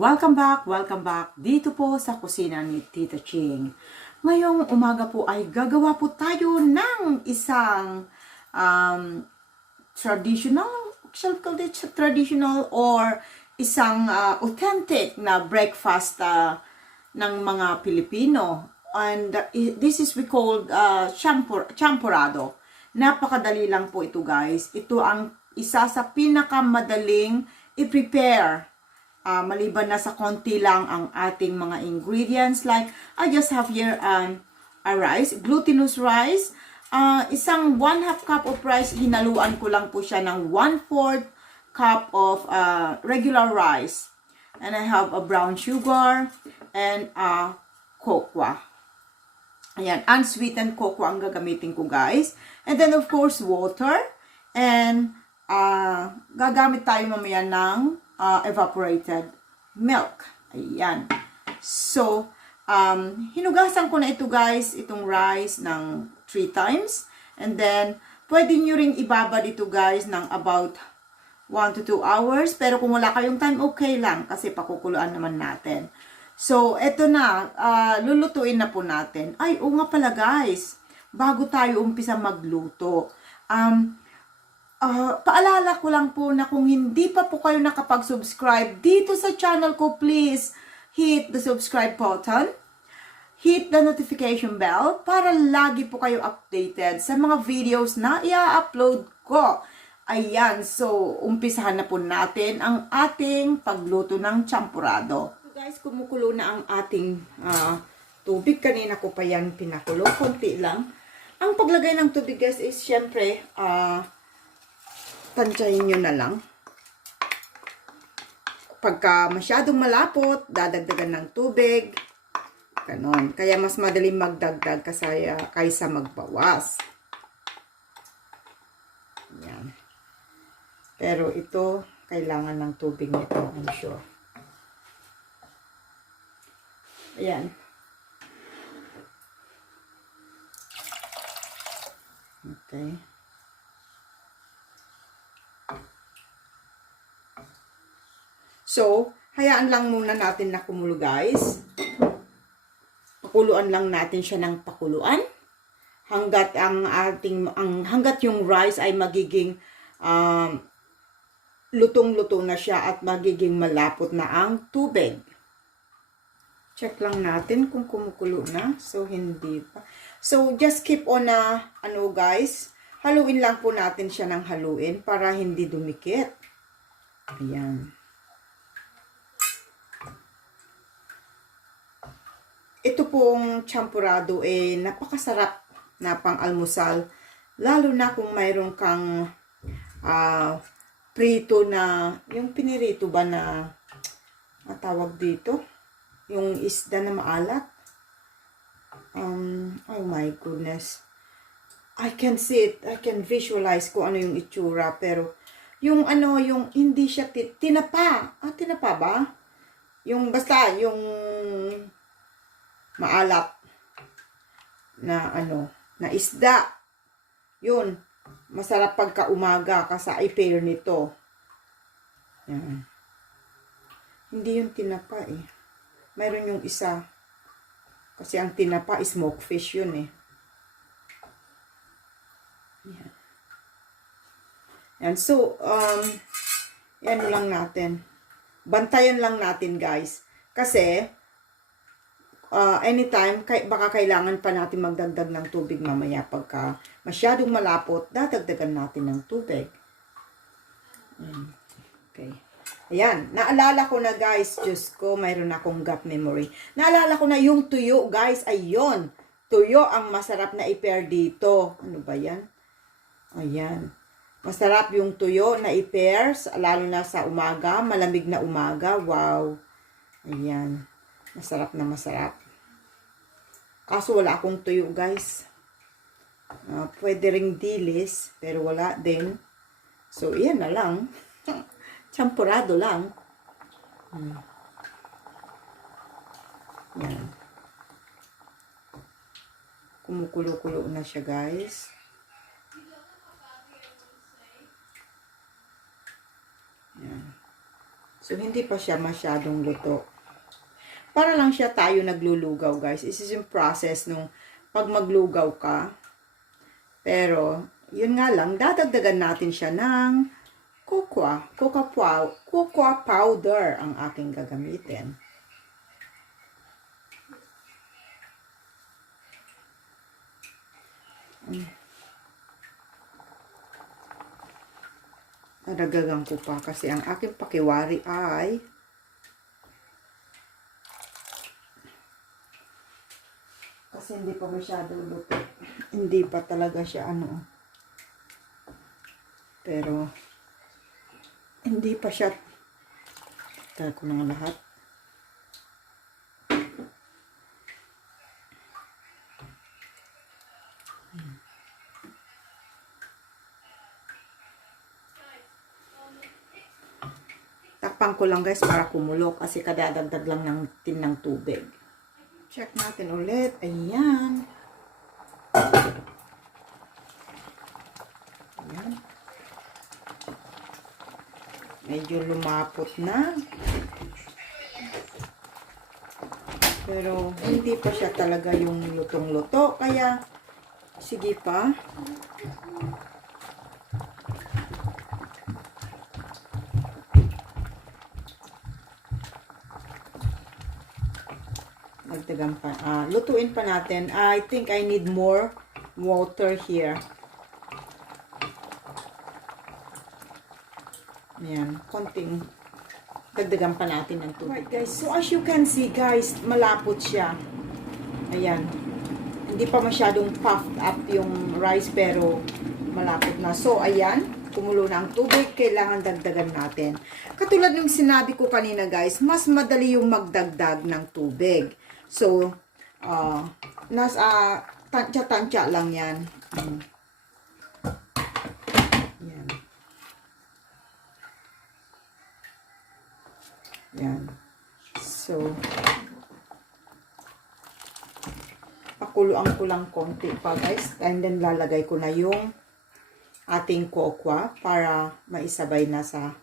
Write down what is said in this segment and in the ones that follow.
Welcome back dito po sa kusina ni Tita Ching. Ngayong umaga po ay gagawa po tayo ng isang traditional or isang authentic na breakfast ng mga Filipino. And this is we called champorado. Napakadali lang po ito, guys. Ito ang isa sa pinakamadaling i-prepare. Maliban na sa konti lang ang ating mga ingredients, like I just have here a rice, glutinous rice, isang 1/2 cup of rice, hinaluan ko lang po siya ng 1/4 cup of regular rice, and I have a brown sugar and cocoa. Ayan, unsweetened cocoa ang gagamitin ko, guys, and then of course water, and gagamit tayo mamaya ng evaporated milk. Ayan. So, hinugasan ko na ito, guys, itong rice ng 3 times. And then, pwede nyo ring ibabad ito, guys, ng about 1 to 2 hours. Pero kung wala kayong time, okay lang. Kasi pakukuluan naman natin. So, eto na. Lulutuin na po natin. Ay, oo nga pala, guys. Bago tayo umpisa magluto. Paalala ko lang po na kung hindi pa po kayo nakapag-subscribe dito sa channel ko, please hit the subscribe button, hit the notification bell para lagi po kayo updated sa mga videos na i-upload ko. Ayan, so umpisahan na po natin ang ating pagluto ng champorado. So guys, kumukulo na ang ating tubig. Kanina ko pa yan pinakulo, konti lang. Ang paglagay ng tubig, guys, is syempre tansyahin nyo na lang. Pagka masyadong malapot, dadagdagan ng tubig. Ganon. Kaya mas madaling magdagdag kaysa magbawas. Yan. Pero ito, kailangan ng tubig nito, I'm sure. Ayan. Okay. So, hayaan lang muna natin na kumulo, guys. Pakuluan lang natin siya ng pakuluan hanggat hanggat yung rice ay magiging lutong-luto na siya at magiging malapot na ang tubig. Check lang natin kung kumukulo na. So, hindi pa. So, just keep on guys, haluin lang po natin siya ng haluin para hindi dumikit. Ayan. Ito pong champorado napakasarap na pang-almusal. Lalo na kung mayroon kang prito na, yung pinirito ba na tawag dito? Yung isda na maalat. Oh my goodness. I can see it. I can visualize kung ano yung itsura. Pero, yung yung hindi siya tinapa. Tinapa ba? Yung basta, yung maalat na na isda. Yun, masarap pagka umaga kasi i-pair nito. Yan. Hindi yung tinapa Mayroon yung isa. Kasi ang tinapa is smoked fish yun Yan. Yan. So, yan lang natin. Bantayan lang natin, guys. Kasi anytime, baka kailangan pa natin magdagdag ng tubig mamaya. Pagka masyadong malapot, dadagdagan natin ng tubig. Okay. Ayan. Naalala ko na, guys. Diyos ko, mayroon akong gap memory. Naalala ko na yung tuyo, guys. Ayun. Tuyo ang masarap na i-pair dito. Ano ba yan? Ayan. Masarap yung tuyo na i-pair, lalo na sa umaga. Malamig na umaga. Wow. Ayan. Masarap na masarap. Kaso wala akong tuyo, guys. Pwede ring dilis, pero wala din. So, iyan na lang. Champorado lang. Yan. Kumukulo-kulo na siya, guys. Yan. So, hindi pa siya masyadong luto. Para lang siya tayo naglulugaw, guys. This is yung process nung pag maglugaw ka. Pero, yun nga lang, dadagdagan natin siya ng cocoa powder ang aking gagamitin. Nadagdagan ko pa kasi ang aking pakiwari ay kasi hindi pa masyado luto. Hindi pa talaga siya ano. Pero hindi pa siya. Tara ko na lahat. Takpan ko lang guys para kumulo kasi kadadagdag lang ng tin ng tubig. Check natin ulit. Ayan. Ayan. Medyo lumapot na. Pero hindi pa siya talaga yung lutong-luto. Kaya, sige pa. Magdagan pa. Lutuin pa natin. I think I need more water here. Ayan, konting dagdagan pa natin ng tubig. Right, guys. So, as you can see, guys, malapot siya. Ayan. Hindi pa masyadong puffed up yung rice, pero malapot na. So, ayan. Kumulo na ang tubig. Kailangan dagdagan natin. Katulad ng sinabi ko kanina, guys, mas madali yung magdagdag ng tubig. So, tansya-tansya lang yan. Yan. Yan. So, pakuluan ko lang konti pa guys. And then lalagay ko na yung ating cocoa para maisabay na sa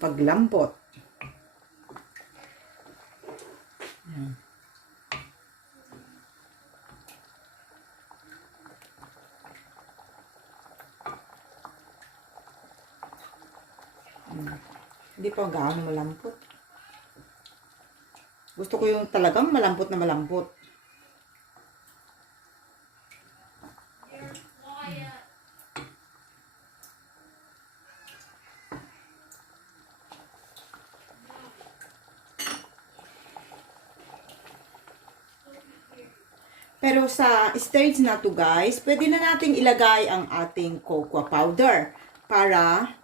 paglambot. Yan. Hindi pa gaano malambot. Gusto ko yung talagang malambot na malambot. Pero sa stage na to guys, pwede na nating ilagay ang ating cocoa powder para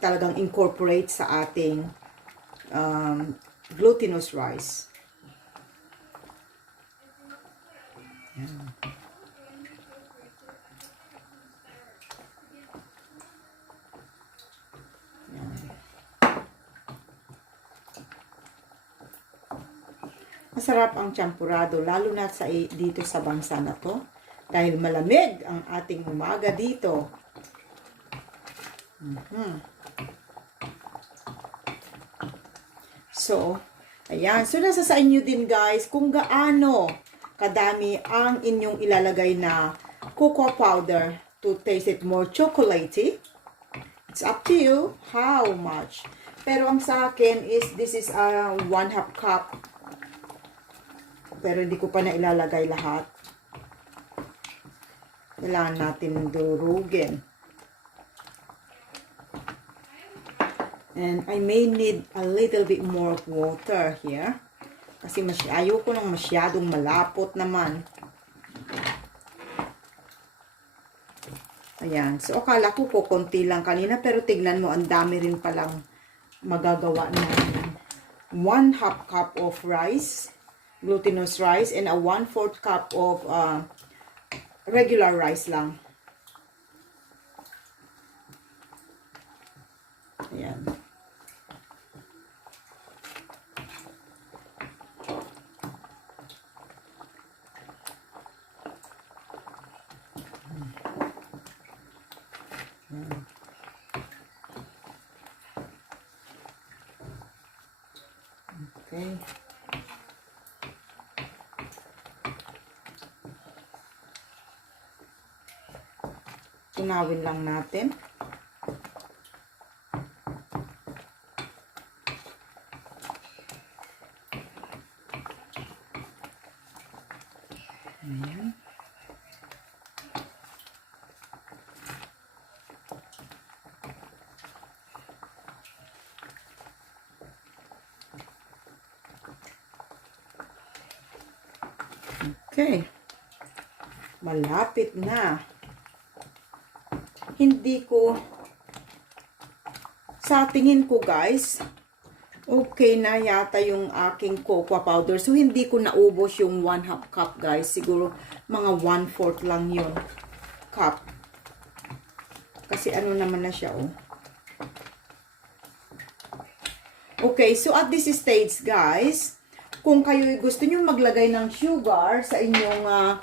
talagang incorporate sa ating glutinous rice. Yan. Yan. Masarap ang champorado, lalo na dito sa bansa na to. Dahil malamig ang ating umaga dito. So, ayan. So, nasa sa inyo din guys kung gaano kadami ang inyong ilalagay na cocoa powder to taste it more chocolatey. It's up to you how much. Pero ang sa akin is, this is a 1/2 cup. Pero hindi ko pa na ilalagay lahat. Kailangan natin durugin. And I may need a little bit more water here. Kasi ayoko nang masyadong malapot naman. Ayan. So, akala ko konti lang kanina. Pero tignan mo, ang dami rin palang magagawa ng 1/2 cup of rice. Glutinous rice. And a 1/4 cup of regular rice lang. Ayan. Okay. Tunawin lang natin. Ayan. Okay. Malapit na. Hindi ko, sa tingin ko guys, okay na yata yung aking cocoa powder. So, hindi ko naubos yung 1/2 cup guys. Siguro mga 1/4 lang yun cup. Kasi ano naman na siya, oh. Okay, so at this stage guys, kung kayo gusto nyo maglagay ng sugar sa inyong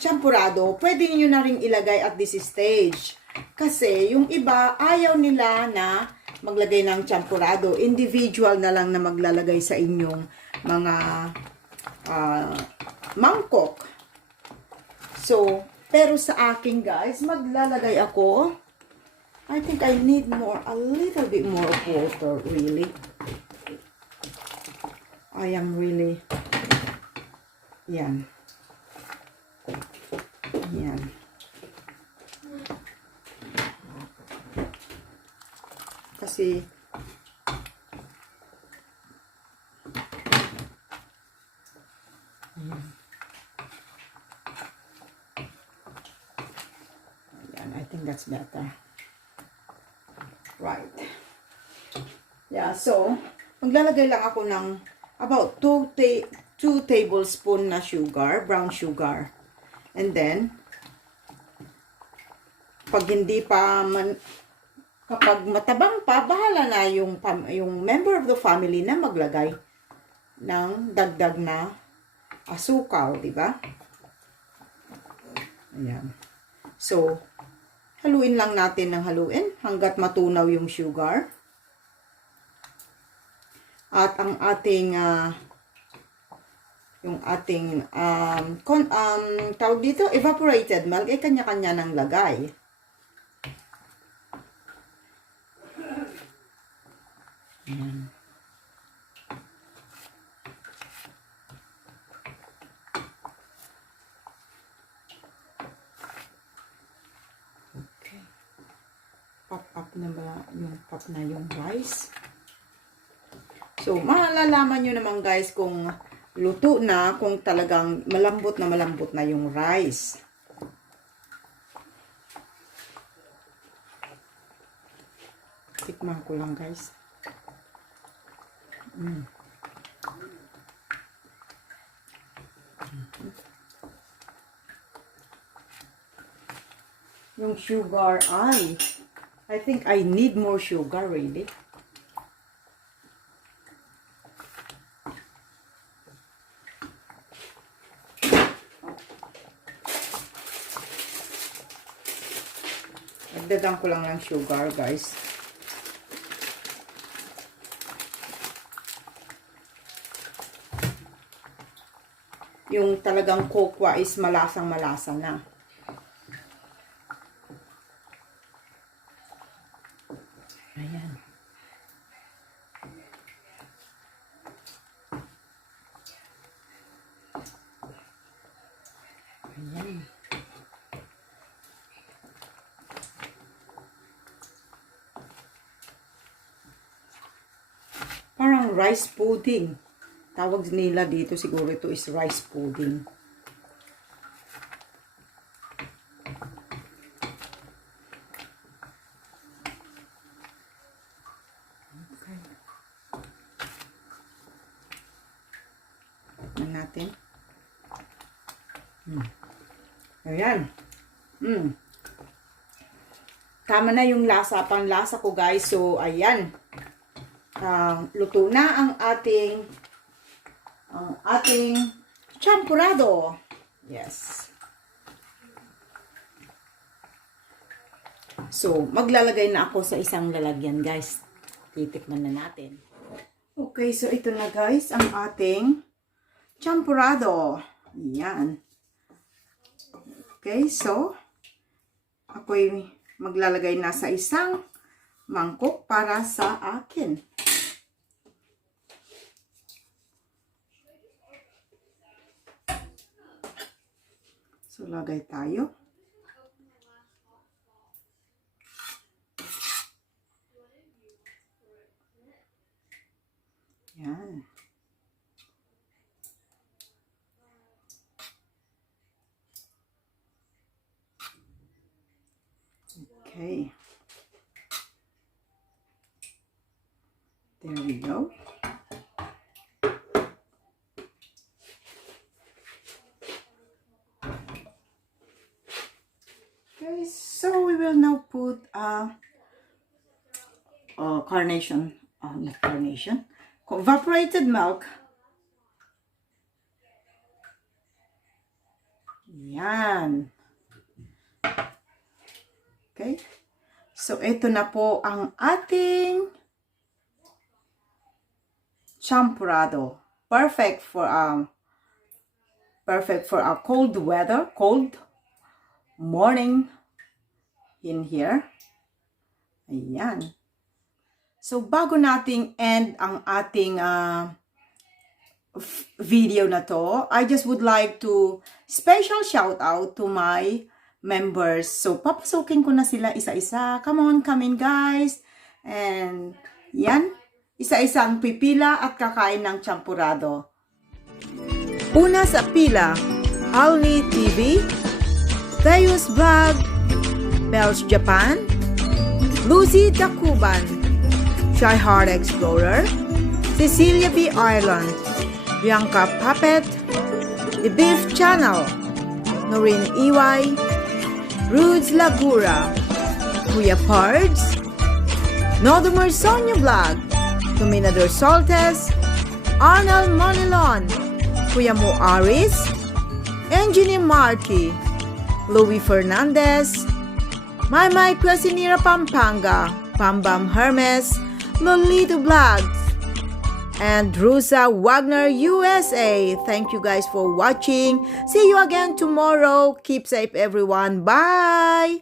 champorado, pwede nyo na rin ilagay at this stage. Kasi yung iba, ayaw nila na maglagay ng champorado. Individual na lang na maglalagay sa inyong mga mangkok. So, pero sa akin guys, maglalagay ako. I think I need a little bit more of water, really. I am really, yan. Yan. Kasi, yan. Yan, I think that's better. Right. Yeah, so, maglalagay lang ako ng about 2 tablespoon na sugar, brown sugar. And then, pag hindi pa, kapag matabang pa, bahala na yung member of the family na maglagay ng dagdag na asukal, di ba? Ayan. So, haluin lang natin ng haluin hanggat matunaw yung sugar. At ang ating tawag dito, evaporated milk, ay kanya-kanya ng lagay. Ayan. Okay. Pop up na ba yung rice? So, malalaman nyo naman guys kung luto na, kung talagang malambot na yung rice. Tikman ko lang guys. Yung sugar, I think I need more sugar really. Nagdagan ko lang ng sugar, guys. Yung talagang cocoa is malasang-malasa na. Ayan. Ayan. Parang rice pudding. Tawag nila dito, siguro ito is rice pudding. Okay. Tignan natin. Ayan. Tama na yung lasa, panlasa ko guys. So, ayan. Luto na ang ating champorado. Yes. So, maglalagay na ako sa isang lalagyan, guys. Titikman na natin. Okay, so ito na guys, ang ating champorado. Yan. Okay, so ako'y maglalagay na sa isang mangkok para sa akin. So, lagay tayo. Yan. Okay. There we go. Okay, so we will now put carnation, not carnation, evaporated milk. Yan. Okay. So, ito na po ang ating champorado. Perfect for a cold weather, cold morning in here. Ayan. So, bago nating end ang ating video na to, I just would like to special shout out to my members. So, papasukin ko na sila isa-isa. Come on, come in guys. And, yan. Isa-isang pipila at kakain ng champorado. Una sa pila, Alni TV, Tuyo's Vlog, Bells Japan, Lucy Takuban, Shy Heart Explorer, Cecilia B. Ireland, Bianca Puppet, The Beef Channel, Noreen EY, Rudes Lagura, Kuya Pards, Nodomer Sonia Vlog, Tuminador Soltes, Arnold Monilon, Kuya Mo Aris, Engineer Marky, Louis Fernandez, Maymay Cuisinera Pampanga, Pambam Hermes, Lolito Vlogs, and Rusa Wagner USA. Thank you guys for watching. See you again tomorrow. Keep safe everyone. Bye!